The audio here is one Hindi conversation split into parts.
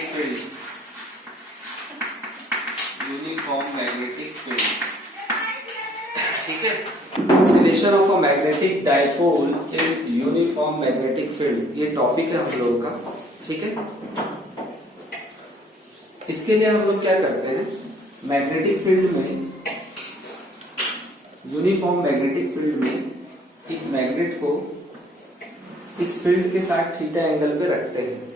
Magnetic field, uniform magnetic field, ठीक है। Oxidation of a magnetic dipole in uniform magnetic field, ये टॉपिक है हम लोगों का, ठीक है। इसके लिए हम लोग क्या करते हैं, मैग्नेटिक फील्ड में, यूनिफॉर्म मैग्नेटिक फील्ड में एक मैग्नेट को इस फील्ड के साथ थीटा एंगल पे रखते हैं।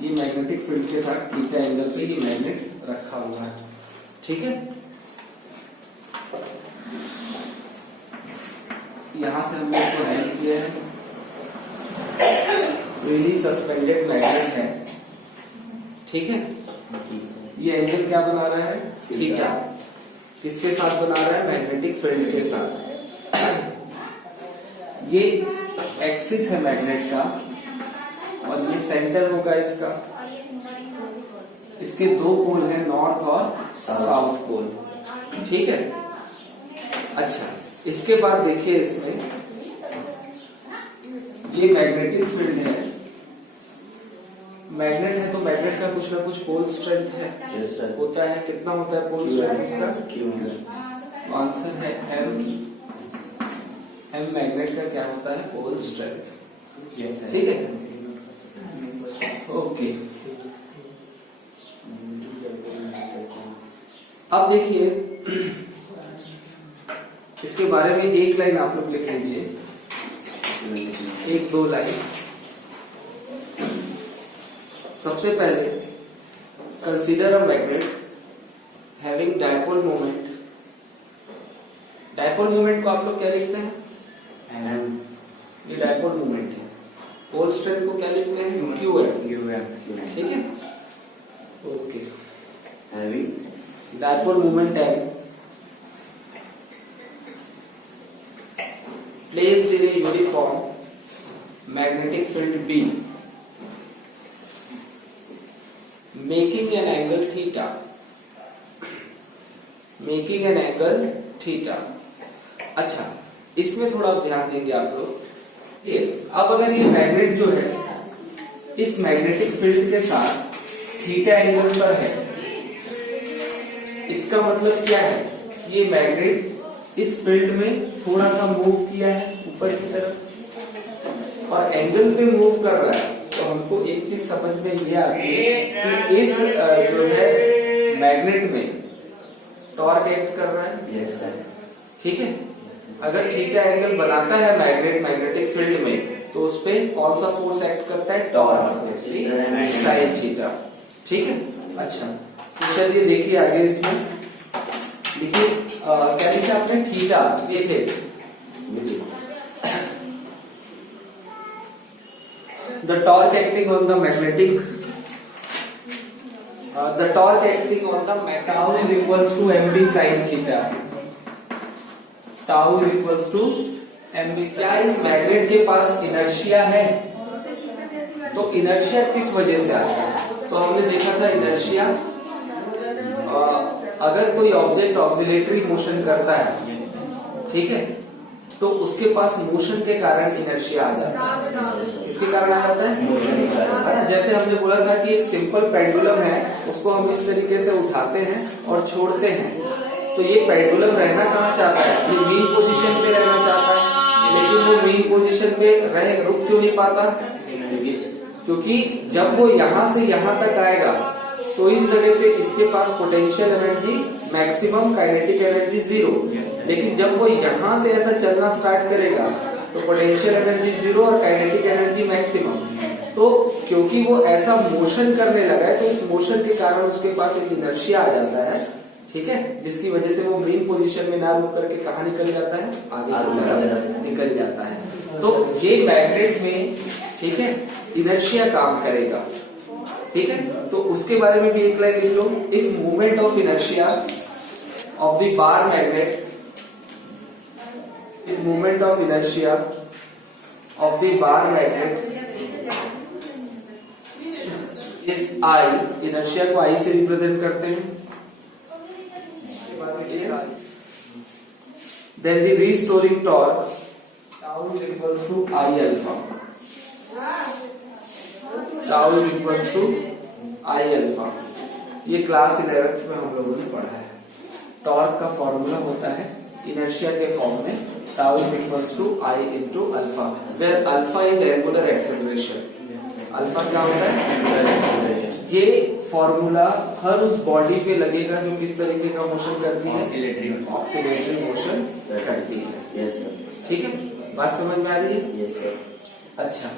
ये मैग्नेटिक फील्ड के साथ थीटा एंगल पे ये मैग्नेट रखा हुआ है, ठीक है। यहां से हमने इसको हैंग किया है, फ्रीली सस्पेंडेड मैग्नेट है, ठीक है। ये एंगल क्या बना रहा है, थीटा। किसके साथ बना रहा है, मैग्नेटिक फील्ड के साथ। ये एक्सिस है मैग्नेट का और ये सेंटर होगा इसका। इसके दो पोल हैं, नॉर्थ और साउथ पोल, ठीक है। अच्छा, इसके बाद देखिए इसमें ये मैग्नेटिक फील्ड है, मैग्नेट है तो मैग्नेट का कुछ ना कुछ पोल स्ट्रेंथ है, होता है। कितना होता है पोल स्ट्रेंथ इसका, आंसर है एम। एम मैग्नेट का क्या होता है, पोल स्ट्रेंथ, ठीक है। ओके, अब देखिए इसके बारे में एक लाइन आप लोग लिख लीजिए, एक दो लाइन। सबसे पहले, consider a magnet having dipole moment. Dipole moment को आप लोग क्या लिखते हैं, ये डाइपोल मोमेंट है। पोल स्ट्रेंथ को क्या लिखते हैं, क्यू है, ठीक है। Okay, having dipole moment M placed in a uniform magnetic field B, making an angle theta, making an angle theta। अच्छा, इसमें थोड़ा ध्यान देंगे आप लोग। अब अगर ये मैग्नेट जो है इस मैग्नेटिक फील्ड के साथ थीटा एंगल पर है, इसका मतलब क्या है, ये मैग्नेट इस फील्ड में थोड़ा सा मूव किया है ऊपर की तरफ और एंगल पे मूव कर रहा है। तो हमको एक चीज समझ में ये आती है कि इस जो है मैग्नेट में टॉर्क एक्ट कर रहा है, ठीक है। अगर थीटा एंगल बनाता है मैग्नेट मैग्नेटिक फील्ड में, तो उस पे कौन सा फोर्स एक्ट करता है, टॉर्क, साइन थीटा, ठीक है। अच्छा, तो चलिए देखिए आगे इसमें देखिए क्या लिखा आपने, थीटा, ये थे the torque acting on the magnetic, the torque acting on the tau is equals to M B sine theta, tau is equals to M B. क्या इस मैग्नेट के पास इनर्शिया है, तो इनर्शिया किस वजह से आता है, तो हमने देखा था इनर्शिया अगर कोई ऑब्जेक्ट ऑक्सिलेटरी मोशन करता है, ठीक है, तो उसके पास मोशन के कारण इनर्शिया आ जाता है। किसके कारण आ जाता है ना। जैसे हमने बोला था कि एक सिंपल पेंडुलम है, उसको हम इस तरीके से उठाते हैं और छोड़ते हैं, तो ये पेंडुलम रहना कहाँ चाहता है, ये मीन पोजीशन पे रहना चाहता है, लेकिन वो मीन पोजीशन पे रुक क्यों नहीं पाता, क्योंकि जब वो यहाँ से यहाँ तक आएगा तो इस जगह पे इसके पास potential energy maximum, kinetic energy zero. लेकिन जब वो यहाँ से ऐसा चलना स्टार्ट करेगा तो पोटेंशियल एनर्जी जीरो और काइनेटिक एनर्जी मैक्सिमम। तो क्योंकि वो ऐसा मोशन करने लगा है, तो इस मोशन के कारण उसके पास एक इनर्शिया आ जाता है, ठीक है, जिसकी वजह से वो मेन पोजीशन में ना रुक करके कहाँ निकल जाता है, आगे निकल जाता है। तो ये मैग्नेट में, ठीक है, इनर्शिया काम करेगा, ठीक है। तो उसके बारे में भी एक लाइन लिख लो, if movement of inertia of the bar magnet, if movement of inertia of the bar magnet इस आई, इनर्शिया को आई से रिप्रेजेंट करते हैं। Then the restoring torque tau is equals to I alpha, tau is equals to I alpha. ये क्लास 11th में हम लोगों ने पढ़ा है। टॉर्क का फॉर्मूला होता है इनर्शिया के फॉर्म में tau is equals to I into alpha, where alpha is angular acceleration. Alpha क्या होता है? Angular acceleration. ये फॉर्मूला हर उस बॉडी पे लगेगा जो किस तरीके का मोशन करती है? ऑक्सीलेटरी मोशन करती है। Yes sir. ठीक है, बात समझ में आ रही है? Yes sir. अच्छा,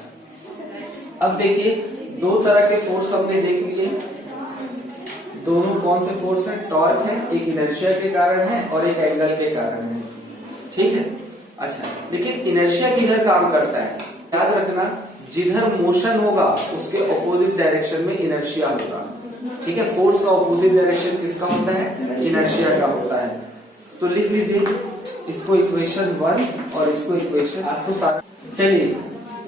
अब देखिए दो तरह के फोर्स हमने देख लिए। दोनों कौन से फोर्स हैं? टॉर्क है, एक इनर्शिया के कारण है और एक एंगल के कारण है। ठीक है। अच्छा, लेकिन इनर्शिया किधर काम करता है? याद रखना, जिधर मोशन होगा उसके ऑपोजिट डायरेक्शन में इनर्शिया होगा। ठीक है, फोर्स का ऑपोजिट डायरेक्शन किसका होता है? इनर्शिया का होता है। तो लिख लीजिए इसको इक्वेशन 1 और इसको इक्वेशन, आज तो सारा, चलिए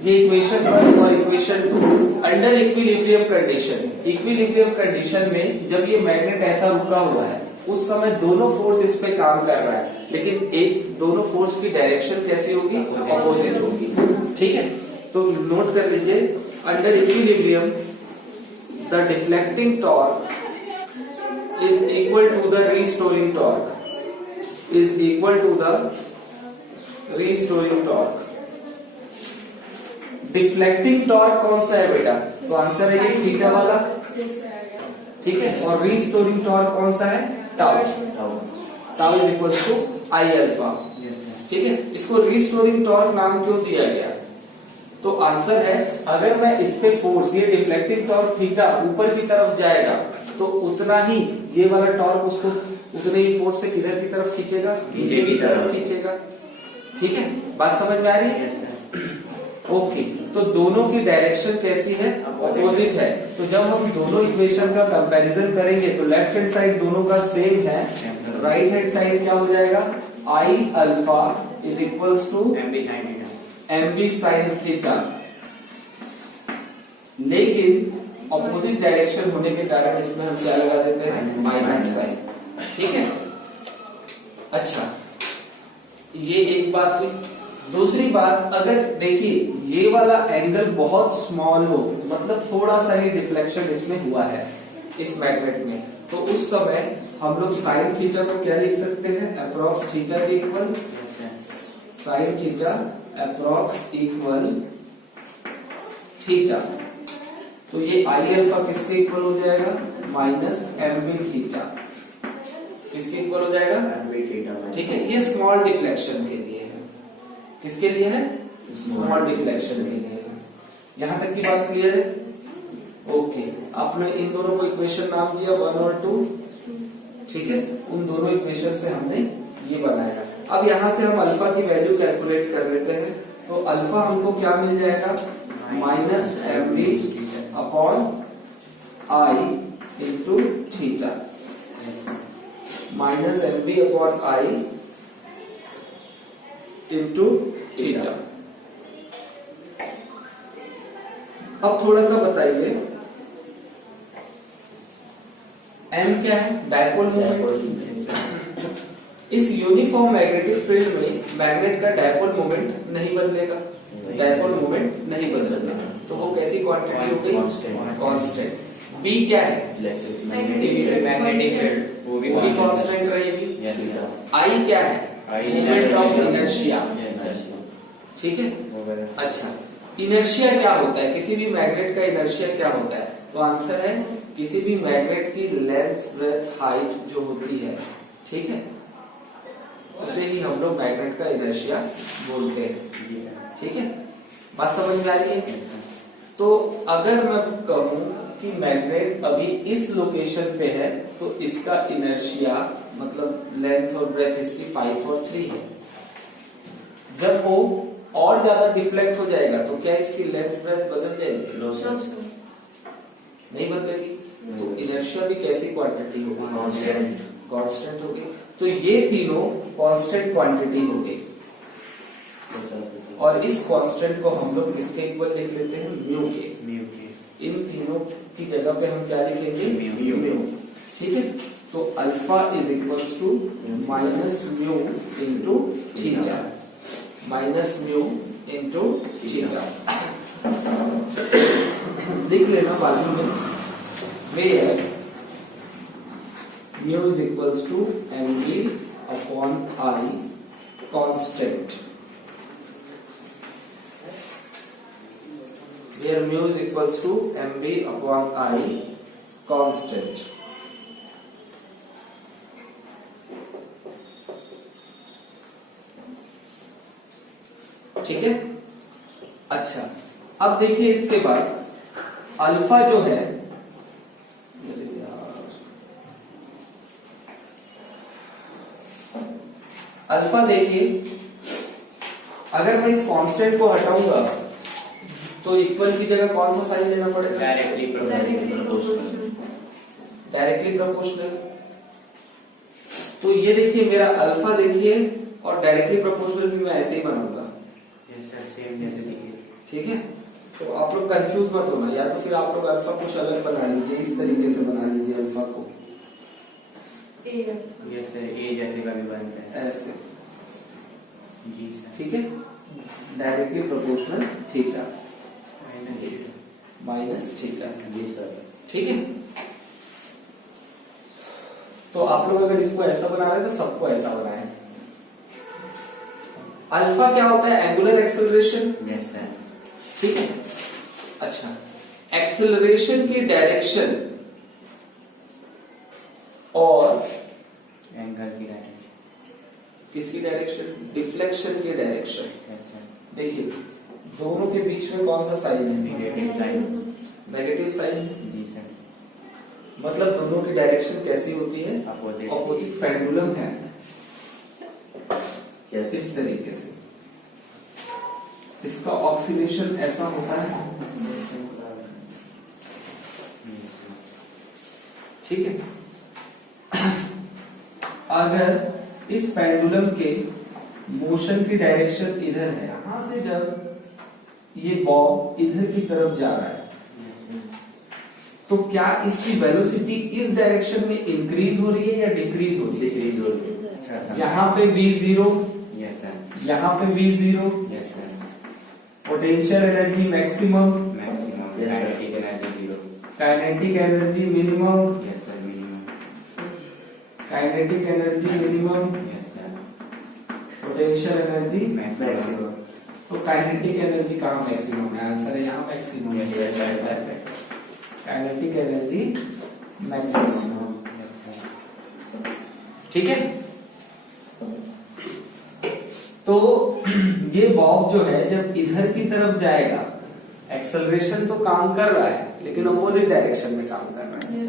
ये इक्वेशन 1 और equation 2 under equilibrium condition. Equilibrium condition में जब ये मैग्नेट ऐसा रुका हुआ है उस समय दोनों फोर्स इस पे काम कर रहा है, लेकिन एक दोनों फोर्स की डायरेक्शन कैसी होगी? अपोजिट होगी। ठीक है, तो नोट कर लीजिए under equilibrium the deflecting torque is equal to the restoring torque, is equal to the restoring torque. Deflecting torque कौन सा है बेटा? तो आंसर है ये थीटा वाला। ठीक है, और रीस्टोरिंग टॉर्क कौन सा है? Tau. Tau is equal to I alpha. ठीक है, इसको रीस्टोरिंग टॉर्क नाम क्यों दिया गया? तो आंसर है, अगर मैं इस पे फोर्स, ये डिफ्लेक्टिंग टॉर्क थीटा ऊपर की तरफ जाएगा तो उतना ही ये वाला टॉर्क उसको उतने ही फोर्स से किधर की तरफ खींचेगा? नीचे की तरफ खींचेगा। ठीक है, बात समझ में आ रही है? ओके, तो दोनों की डायरेक्शन कैसी है? अपोजिट है। तो जब हम दोनों इक्वेशन का कंपैरिजन करेंगे तो लेफ्ट हैंड साइड दोनों का सेम है, राइट हैंड साइड क्या हो जाएगा? I alpha is equals to M B sine theta, लेकिन अपोजिट डायरेक्शन होने के कारण इसमें हम क्या लगा देते हैं? Minus sign. ठीक है। अच्छा, ये एक बात हुई। दूसरी बात, अगर देखिए ये वाला एंगल बहुत स्मॉल हो, मतलब थोड़ा सा ही डिफ्लेक्शन इसमें हुआ है इस मैग्नेट में, तो उस समय हम लोग साइन थीटा को क्या लिख सकते हैं? अप्रॉक्स थीटा के equal, sine theta approx equal theta. तो ये आई अल्फा किसके इक्वल हो जाएगा? Minus M B theta. किसके इक्वल हो जाएगा? M B theta. ठीक है, ये स्मॉल डिफ्लेक्शन के लिए है। किसके लिए है? स्मॉल डिफ्लेक्शन के लिए। यहां तक की बात क्लियर है? ओके, आपने इन दोनों को इक्वेशन नाम दिया 1 और 2। ठीक है, उन दोनों इक्वेशन से हमने ये बनाया। अब यहां से हम अल्फा की वैल्यू कैलकुलेट कर लेते हैं। तो अल्फा हमको क्या मिल जाएगा? Minus M B upon I into theta, minus M B upon I into theta. अब थोड़ा सा बताइए, एम क्या है? Dipole moment. इस यूनिफॉर्म मैग्नेटिक फील्ड में मैग्नेट का डायपोल मोमेंट नहीं बदलेगा, डायपोल मोमेंट नहीं बदलेगा, तो वो कैसी क्वांटिटी हो गई? कांस्टेंट। बी क्या है? मैग्नेटिक फील्ड, वो भी कांस्टेंट रहेगी। आई क्या है? Moment of inertia. ठीक है। अच्छा, इनर्शिया क्या होता है? किसी भी मैग्नेट का इनर्शिया क्या होता है? तो आंसर है किसी भी मैग्नेट की लेंथ, ब्रेथ, हाइट जो होती है, ठीक है, उसे ही हम लोग मैग्नेट का इनर्शिया बोलते हैं। ठीक है, बात समझ में आ रही है? तो अगर मैं कहूं कि मैग्नेट अभी इस लोकेशन पे है तो इसका इनर्शिया मतलब लेंथ और ब्रेथ इसकी 5 और 3 है। जब वो और ज्यादा डिफ्लेक्ट हो जाएगा तो क्या इसकी लेंथ ब्रेथ बदल जाएगी? नहीं बदलेगी। तो इनर्शिया भी कैसी क्वांटिटी होगी? कांस्टेंट होगी। तो ये तीनों कांस्टेंट क्वांटिटी होगी और इस कांस्टेंट को हम लोग किसके इक्वल लिख लेते हैं? म्यू के। इन तीनों म्यू की जगह पे हम क्या लिखेंगे, म्यू। ठीक है, तो alpha is equals to minus mu into theta, minus mu into theta. लिख लेना बाजू में, where mu is equals to M B upon I constant, where mu is equals to mb upon I constant। ठीक है, अच्छा अब देखिए इसके बाद अल्फा जो है, अल्फा देखिए अगर मैं इस कांस्टेंट को हटाऊंगा तो इक्वल की जगह कौन सा साइन लेना पड़ेगा, डायरेक्टली प्रोपोर्शनल। Directly proportional. तो ये देखिए मेरा अल्फा देखिए, और डायरेक्टली प्रोपोर्शनल भी मैं ऐसे ही बनाऊंगा। ठीक है, तो आप लोग कंफ्यूज मत होना, या तो फिर आप लोग अल्फा कुछ अलग बना लीजिए, इस तरीके से बना लीजिए अल्फा को, ए जैसे का भी बनता है ऐसे। जी सर। ठीक है, directly proportional theta minus theta. जी सर। ठीक है, तो आप लोग अगर इसको ऐसा बना रहे हैं तो सबको ऐसा बनाएं। अल्फा क्या होता है, एंगुलर एक्सेलरेशन। Yes sir. ठीक है, अच्छा एक्सेलरेशन की डायरेक्शन और एंगल की डायरेक्शन, किसकी डायरेक्शन, डिफ्लेक्शन की डायरेक्शन। Yes sir. देखिए दोनों के बीच में कौन सा साइन है, नेगेटिव साइन। Negative sign. जी सर। मतलब दोनों की डायरेक्शन कैसी होती है, अपोजिट। अपोजिट पेंडुलम है, यस इस तरीके से। इसका ऑक्सीलेशन ऐसा होता है। ठीक है, अगर इस पेंडुलम के मोशन की डायरेक्शन इधर है, यहां से जब ये बॉब इधर की तरफ जा रहा है तो क्या इसकी वेलोसिटी इस डायरेक्शन में इंक्रीज हो रही है या डिक्रीज हो रही है, डिक्रीज हो रही है। यहाँ पे v0, यस सर। यहाँ पे v0, yes sir. Potential energy maximum, maximum. Kinetic energy zero. Kinetic energy minimum, yes sir. Minimum. Kinetic energy minimum, yes sir. Potential energy maximum. तो काइनेटिक एनर्जी कहाँ मैक्सिमम है, आंसर है यहाँ maximum. Yes sir. Kinetic energy maximum. ठीक है, तो ये बॉब जो है जब इधर की तरफ जाएगा, एक्सेलरेशन तो काम कर रहा है लेकिन अपोजिट डायरेक्शन में काम कर रहा है।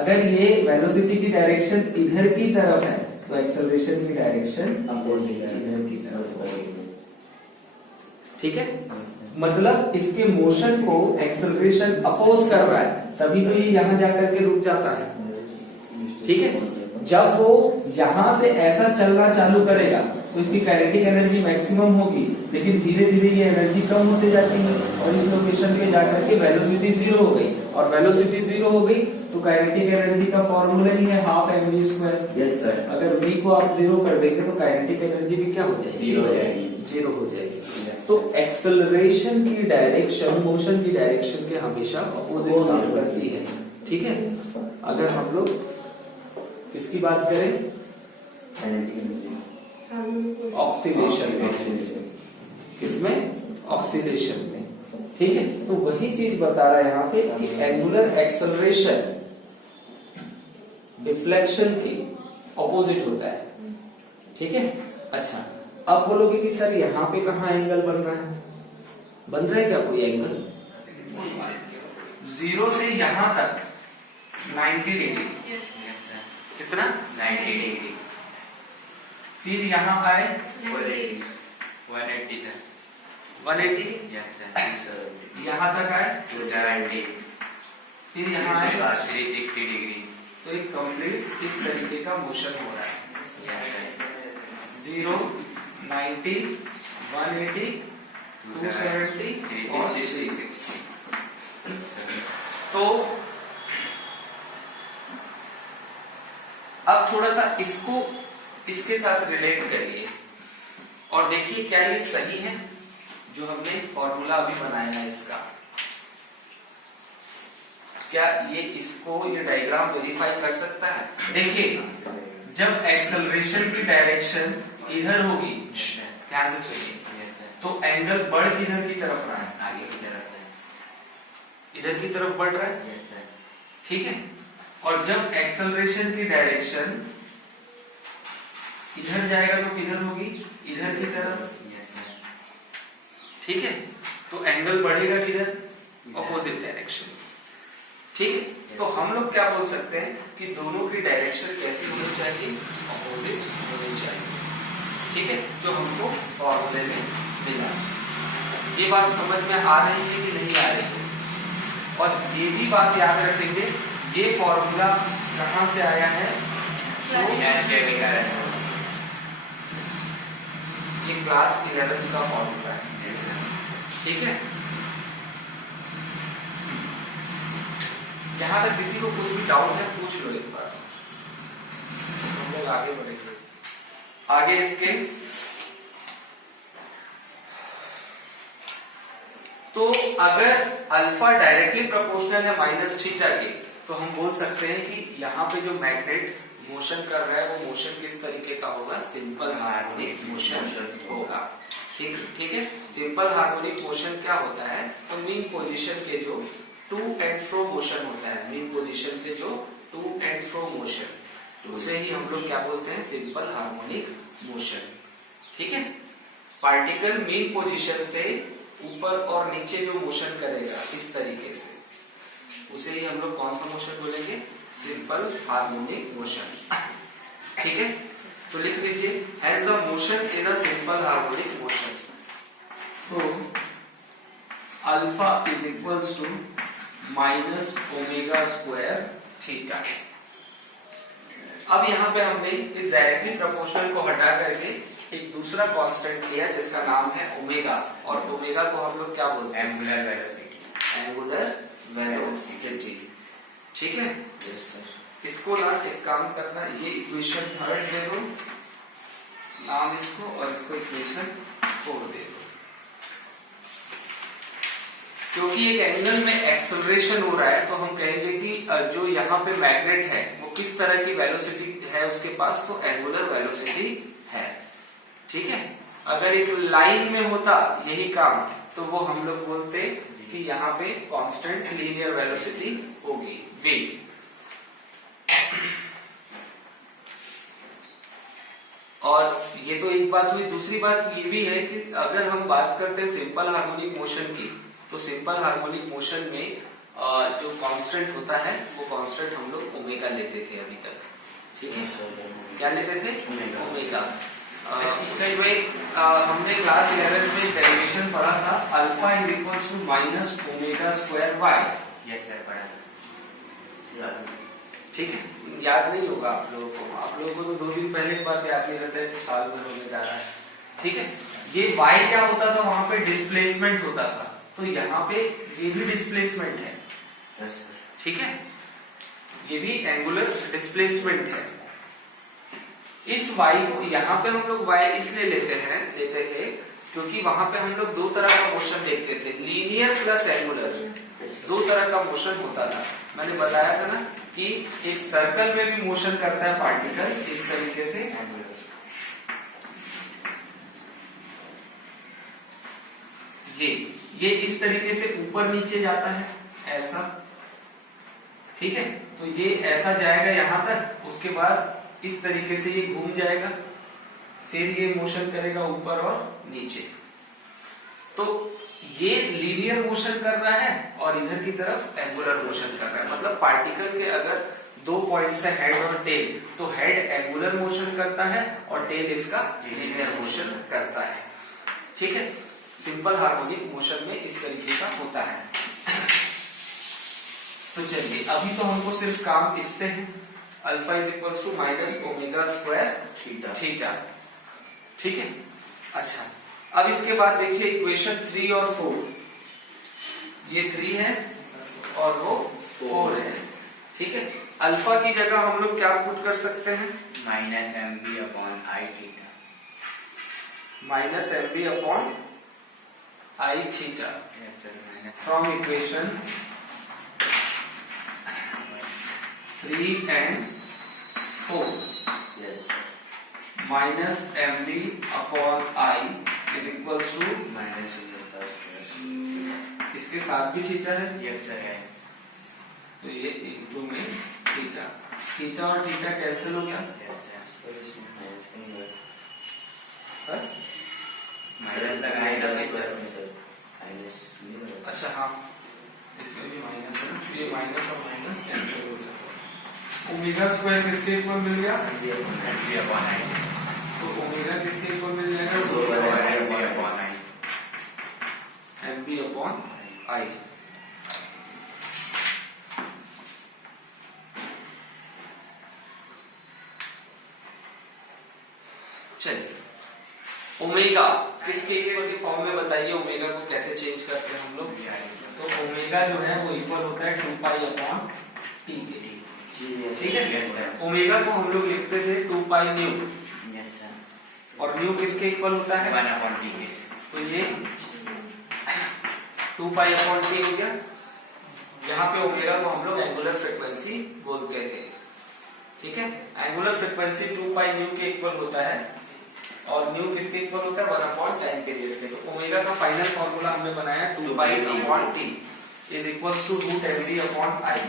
अगर ये वेलोसिटी की डायरेक्शन इधर की तरफ है तो एक्सेलरेशन की डायरेक्शन अपोजिट इधर की तरफ होगी। ठीक है, मतलब इसके मोशन को एक्सेलरेशन अपोज कर रहा है, तभी तो ये यहां जाकर के रुक जाता है। ठीक है, जब वो यहां से ऐसा चलना चालू करेगा तो इसकी काइनेटिक एनर्जी मैक्सिमम होगी, लेकिन धीरे धीरे ये एनर्जी कम होती जाती है और इस लोकेशन पे जाकर के वेलोसिटी जीरो हो गई, और वेलोसिटी जीरो हो गई तो काइनेटिक एनर्जी का फॉर्मूला ही है half mv square. Yes sir. अगर v को आप जीरो कर देंगे तो काइनेटिक एनर्जी भी क्या हो जाएगी, जीरो हो जाएगी। जीरो हो जाएगी। तो एक्सेलरेशन की डायरेक्शन मोशन की डायरेक्शन के हमेशा अपोजिट काम करती है। ठीक है, अगर हम लोग किसकी बात करें, ऑक्सीलेशन में, किसमें, ऑक्सीलेशन में। ठीक है, तो वही चीज बता रहा है यहाँ पे कि एंगुलर एक्सेलरेशन डिफ्लेक्शन के ऑपोजिट होता है। ठीक है, अच्छा अब बोलोगे कि सर यहाँ पे कहाँ एंगल बन रहा है, बन रहा है क्या कोई एंगल, जीरो से यहां तक 90 डिग्री। कितना, 90 डिग्री। फिर यहाँ आए 180 सर। 180, yes sir. यहाँ तक आए 270। फिर यहाँ आए 360 डिग्री। तो एक कंप्लीट इस तरीके का मोशन हो रहा है। 0, 90, 180, 270 और 360। तो अब थोड़ा सा इसको इसके साथ रिलेट करिए और देखिए क्या ये सही है जो हमने फॉर्मूला अभी बनाया है इसका। क्या ये इसको ये डायग्राम वेरीफाई कर सकता है? देखिए जब एक्सेलरेशन की डायरेक्शन इधर होगी, ध्यान से सुनिए, तो एंगल बढ़ किधर की तरफ रहा है? आगे की तरफ है, इधर की तरफ बढ़ रहा है, ठीक है। और जब एक्सेलरेशन की डायरेक्शन इधर जाएगा तो किधर होगी? इधर की तरफ, ठीक है। तो एंगल बढ़ेगा किधर? ऑपोजिट डायरेक्शन, ठीक है। तो हम लोग क्या बोल सकते हैं कि दोनों की डायरेक्शन कैसी होनी चाहिए? ऑपोजिट होनी चाहिए, ठीक है, जो हमको फॉर्मूले में मिला। ये बात समझ में आ रही है कि नहीं आ रही है? और ये भी बात याद रखेंगे, ये फॉर्मूला कहां से आया है? ये क्लास 11 का फॉर्मूला है, ठीक है। यहाँ तक किसी को कुछ भी डाउट है पूछ लो एक बार, हम लोग आगे बढ़ेंगे। आगे इसके तो अगर अल्फा डायरेक्टली प्रोपोर्शनल है माइनस थीटा के, तो हम बोल सकते हैं कि यहाँ पे जो मैग्नेट मोशन कर रहा है वो मोशन किस तरीके का होगा? सिंपल हार्मोनिक मोशन होगा, ठीक है। सिंपल हार्मोनिक मोशन क्या होता है? तो मीन पोजीशन के जो टू एंड फ्रो मोशन होता है, मीन पोजीशन से जो टू एंड फ्रो मोशन, उसे ही हम लोग क्या बोलते हैं? सिंपल हार्मोनिक मोशन, ठीक है। पार्टिकल मीन पोजीशन से ऊपर और नीचे जो मोशन करेगा इस तरीके से, उसे ही हम लोग कौन सा मोशन बोलेंगे? सिंपल हार्मोनिक मोशन, ठीक है। तो लिख लीजिए, has the motion is a simple harmonic motion, so alpha is equals to minus omega square theta. अब यहाँ पे हमने इस डायरेक्टली प्रोपोर्शनल को हटा करके एक दूसरा कांस्टेंट लिया जिसका नाम है ओमेगा, और ओमेगा को हम लोग क्या बोलते हैं? एंगुलर वेलोसिटी, एंगुलर वेलोसिटी, ठीक है। Yes sir. इसको ना एक काम करना, ये इक्वेशन 3 दे दो नाम इसको, और इसको इक्वेशन 4 दे दो, क्योंकि एक एंगल में एक्सेलरेशन हो रहा है तो हम कहेंगे कि जो यहाँ पे मैग्नेट है वो किस तरह की वेलोसिटी है उसके पास? तो एंगुलर वेलोसिटी है, ठीक है। अगर एक लाइन में होता यही काम तो वो हम लोग बोलते कि यहाँ पे कांस्टेंट लीनियर वेलोसिटी होगी, v। और ये तो एक बात हुई। दूसरी बात ये भी है कि अगर हम बात करते हैं सिंपल हार्मोनिक मोशन की, तो सिंपल हार्मोनिक मोशन में जो कांस्टेंट होता है वो कांस्टेंट हम लोग ओमेगा लेते थे अभी तक, ठीक है। क्या लेते थे? ओमेगा। हमने क्लास 11 में डेरिवेशन पढ़ा था, alpha is equals to minus omega square by. Yes sir, पढ़ा, ठीक है। याद नहीं होगा आप लोगों को, आप लोगों को तो 2 दिन पहले बात याद नहीं रहता है तो साल भर होने जा रहा है, ठीक है। ये y क्या होता था? वहां पे डिस्प्लेसमेंट होता था, तो यहाँ पे ये भी डिस्प्लेसमेंट है, यस ठीक है। ये भी एंगुलर डिस्प्लेसमेंट है। इस y को यहाँ पे हम लोग y इसलिए लेते थे क्योंकि वहां पे हम लोग 2 तरह का मोशन देखते थे, लीनियर प्लस एंगुलर, 2 तरह का मोशन होता था। मैंने बताया था ना कि एक सर्कल में भी मोशन करता है पार्टिकल इस तरीके से, ये इस तरीके से ऊपर नीचे जाता है ऐसा, ठीक है। तो ये ऐसा जाएगा यहां तक, उसके बाद इस तरीके से ये घूम जाएगा, फिर ये मोशन करेगा ऊपर और नीचे। तो ये लीनियर मोशन कर रहा है और इधर की तरफ एंगुलर मोशन कर रहा है। मतलब पार्टिकल के अगर 2 पॉइंट्स है हेड और टेल, तो हेड एंगुलर मोशन करता है और टेल इसका लीनियर मोशन करता है, ठीक है। सिंपल हार्मोनिक मोशन में इस तरीके का होता है। तो चलिए, अभी तो हमको सिर्फ काम इससे है, alpha is equals to minus omega square theta, ठीक है। अच्छा, अब इसके बाद देखिए इक्वेशन 3 और 4, ये 3 है और वो ठीक है, अल्फा की जगह हम लोग क्या पुट कर सकते हैं? Minus M B upon I theta. Minus M B upon I theta yes sir. From equation 3 and 4 yes minus M B upon I is equal to minus इसके साथ भी थीटा है, यस सर है। तो ये इनटू में थीटा, थीटा और थीटा कैंसिल हो गया। माइनस लगाएगा अच्छा हाँ, इसमें भी माइनस है, तो ये माइनस और माइनस कैंसिल हो गया। ओमेगा स्क्वायर किसके इक्वल मिल गया? M B upon I. तो ओमेगा किसके इक्वल मिल जाएगा? M B upon I. M B upon I. चलिए, ओमेगा किसके इक्वल के फॉर्म में बताइए, ओमेगा को कैसे चेंज करते हैं हम लोग? तो ओमेगा जो है वो इक्वल होता है 2 पाई अपॉन टी के, ठीक है। Yes sir. ओमेगा को हम लोग लिखते थे 2 पाई न्यू, यस सर। और न्यू किसके इक्वल होता है? 1 अपॉन टी के। तो ये 2 पाई अपॉन टी हो गया। यहाँ पे ओमेगा को हम लोग एंगुलर फ्रीक्वेंसी बोलते थे, ठीक है। एंगुलर फ्रीक्वेंसी 2 पाई न्यू के इक्वल होता है, और न्यू किसके इक्वल होता है? 1 अपॉन टाइम पीरियड के। तो ओमेगा का फाइनल फॉर्मूला हमने बनाया 2 pi upon T is equal to root M B upon I.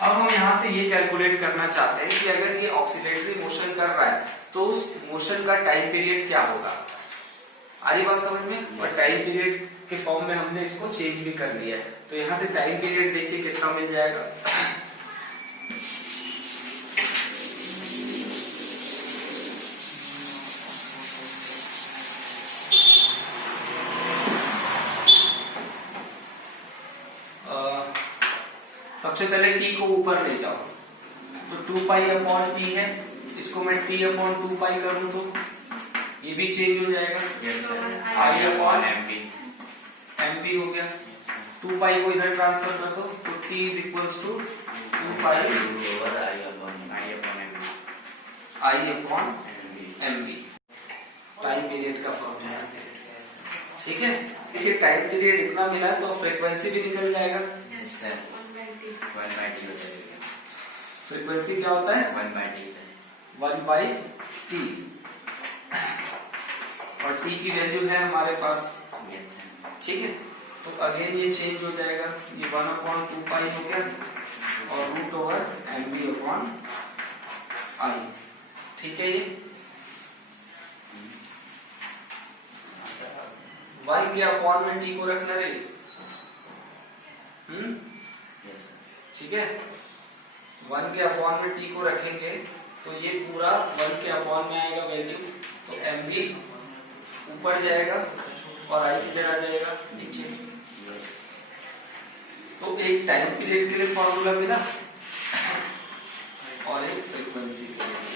अब हम यहाँ से ये कैलकुलेट करना चाहते हैं कि अगर ये ऑक्सीलेटरी मोशन कर रहा है तो उस मोशन का टाइम पीरियड क्या होगा। आ रही बात समझ में? और टाइम पीरियड के फॉर्म में हमने इसको चेंज भी कर लिया है, तो यहाँ से टाइम पीरियड देखिए कितना मिल जाएगा। सबसे पहले टी को ऊपर ले जाओ, तो 2 पाई अपॉन टी है, इसको मैं टी अपॉन 2 पाई करूं तो ये भी चेंज हो जाएगा। Yes sir. I upon M B. M B हो गया। 2 पाई को इधर ट्रांसफर कर दो, तो T is equals to 2 pi I upon M B. I upon M B time period का फॉर्मूला, ठीक है। देखिए टाइम पीरियड इतना मिला तो फ्रीक्वेंसी भी निकल जाएगा। Yes sir. 1 बाय टी होता है। फ्रीक्वेंसी क्या होता है? 1 by T sir. 1 by T, और टी की वैल्यू है हमारे पास, यस सर। ठीक है। तो अगेन ये चेंज हो जाएगा, ये 1 अपॉन 2 पाई हो गया, और root over M B upon I, ठीक है। ये 1 के अपॉन में टी को रखना रे, यस सर। ठीक है। 1 के अपॉन में टी को रखेंगे तो ये पूरा 1 के अपॉन में आएगा वैल्यू, तो एम बी ऊपर जाएगा और आई किधर आ जाएगा? नीचे। तो एक टाइम पीरियड के लिए फॉर्मूला मिला और एक फ्रीक्वेंसी के लिए।